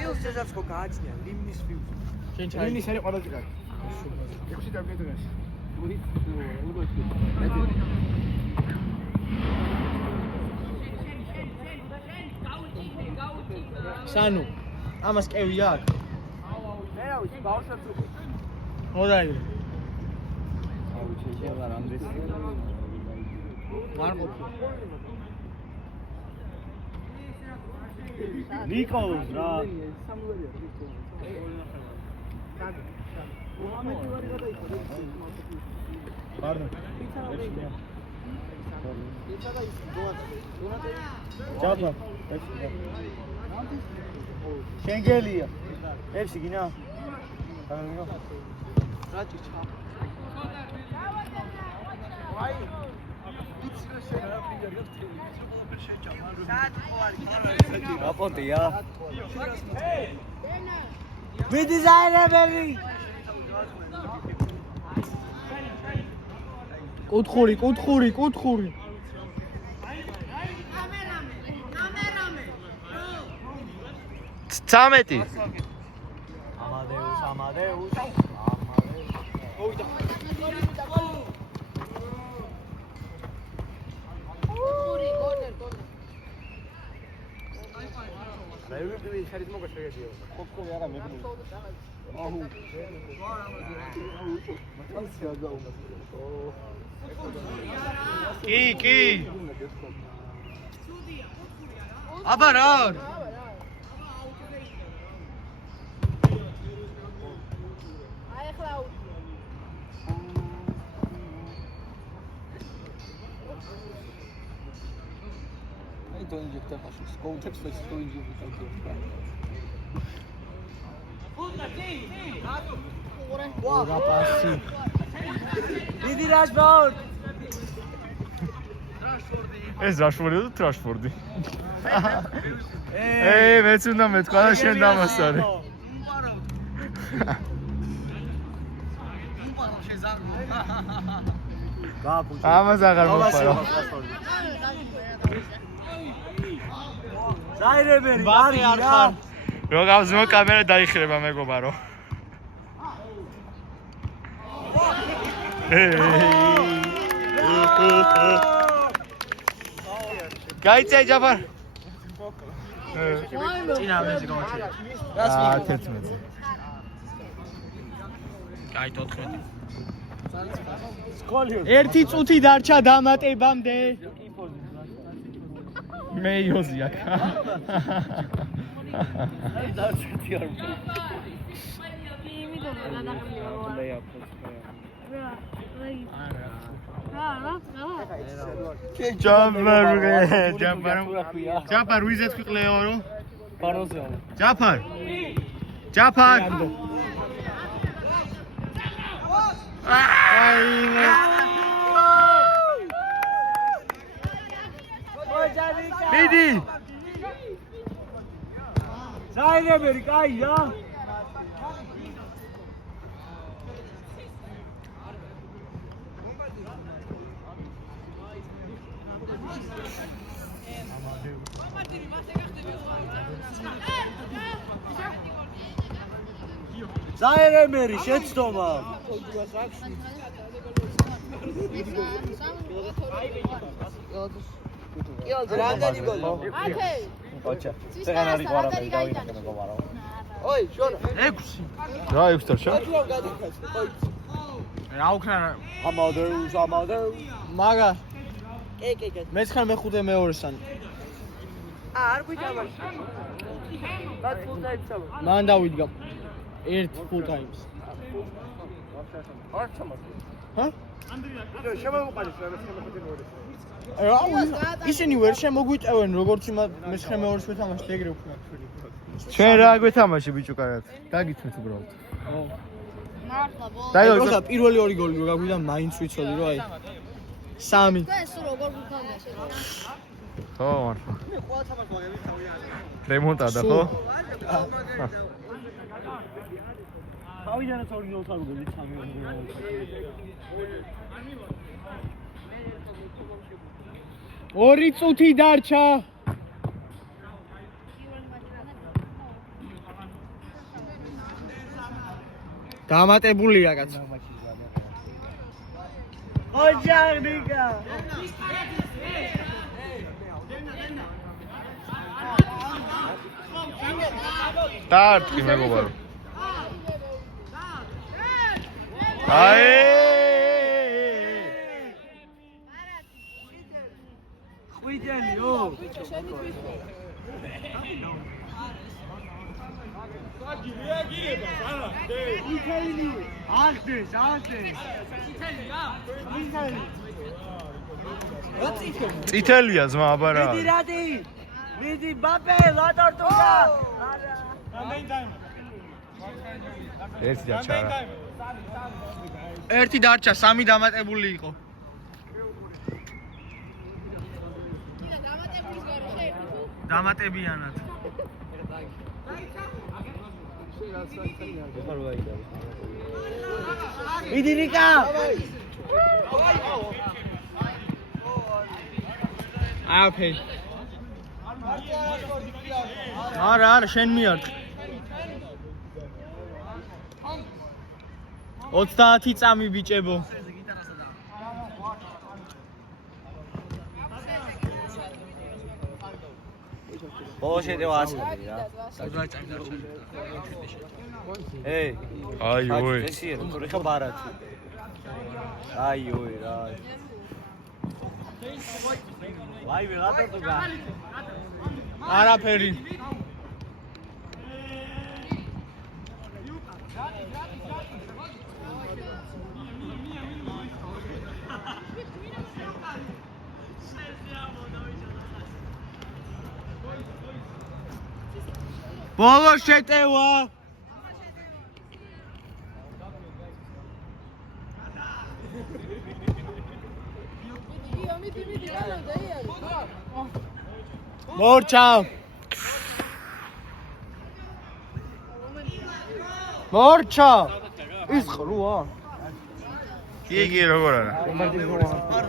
ფილს ეძებს ხო გააჩნია ლიმნის ფილს. ლიმნის არის ყველაზე კარგი. 6 დამკვიდრეს. სანუ ამას კევი აქვს. მე რა ვიცი, ბავშვებს უკვე. მოდაი. აუ შეიძლება რამდენი. არ ყოფილი. ნიკოლს რა. პარდო. ჯაბა. შენგელია. ებში გინა. რა ჭიჭა. აი. აპოტია. მე დიზაინერი. კუთხური. ცამეტი. ამადეუს. მოვიდა. კორნერ. რაივი ხარით მოგაშეგებია. კოქოლი არა მეგნი. აჰუ. კი. აბა რა? Don't inject that much. Go text like don't inject that. რა პასი. დიდი რაშფორდი. ეს რაშფორდი და ტრაშფორდი. მეც უნდა მეთქვა და შენ დამასწარე. ამას აღარ მოხარო. დაირებელი არის რა. რო გავზმო კამერა დაიხრება მეგობარო. გაიწე ჯაფარ. წინა მეზე გამოჩერე. რა 11-ზე. კაი 14. ერთი წუთი დარჩა დამატებამდე. მე იოზია. დარჩეთი არ. ჯაფარ ვიზეთ ყიყლეორო. პაროზეო. ჯაფარ. მიდი. დაირებელი კაი რა. დაირებელი შეცდომა. რამდენი გოლი? 10. ოჩა. წეგან არის ყარაბი დავინახე მეგობარო. ოი, შორა. 6. რა 6 დარჩა? რა უკნა? ამადეუს. მაგა. კე. მე-9 მე-5 მე-2-სან. არ გვიჭამა. და full time ჩავა. მან დავიდგა. 1 full times. არ ჩამოდი. ჰა? ანდრია, შემოუყალის რა მე-5 მე-2. ისინი ვერ შემოგვიწევენ როგორც მე-9 მე-2-ს ვეთამაშეთ ეგრე უფრო. ჩვენ რა გვეთამაში ბიჭო კარგად. დაგითმეთ უბრალოდ. მართლა ბოლო. დაიწყო პირველი 2 გოლი რო გაგვიდა მაინც ვიცოდი რომ აი 3. ეს როგორ გქონდა ხო მართლა. რემონტადა ხო? თავიდანაც 2-0 თარგმნილი 3-2 წუთი დარჩა. დამატებულია კაცო. ოჯახნიკა. დაარტყი მეგობარო. აი! ხვიტელიო. წითელია ზმა აბარა. მიდი ბაპე ლატორტუგა. ერთი დარჩა. ერთი დარჩა, 3 დამატებული იყო. დამატებიანად. მიდი რიკა. აფე. არა, შენ მიარჩ. 30 წამი ბიჭებო. ბოლო შედევა ასხები რა. ეი. აი ოი. ესია როგორ ხა ბარათი. აი ოი რა. ვაი ველატორტუგა. არაფერი. ბოლო შეტევა. მორჩა. მორჩა. ის ხრუა. კი როგორ არა?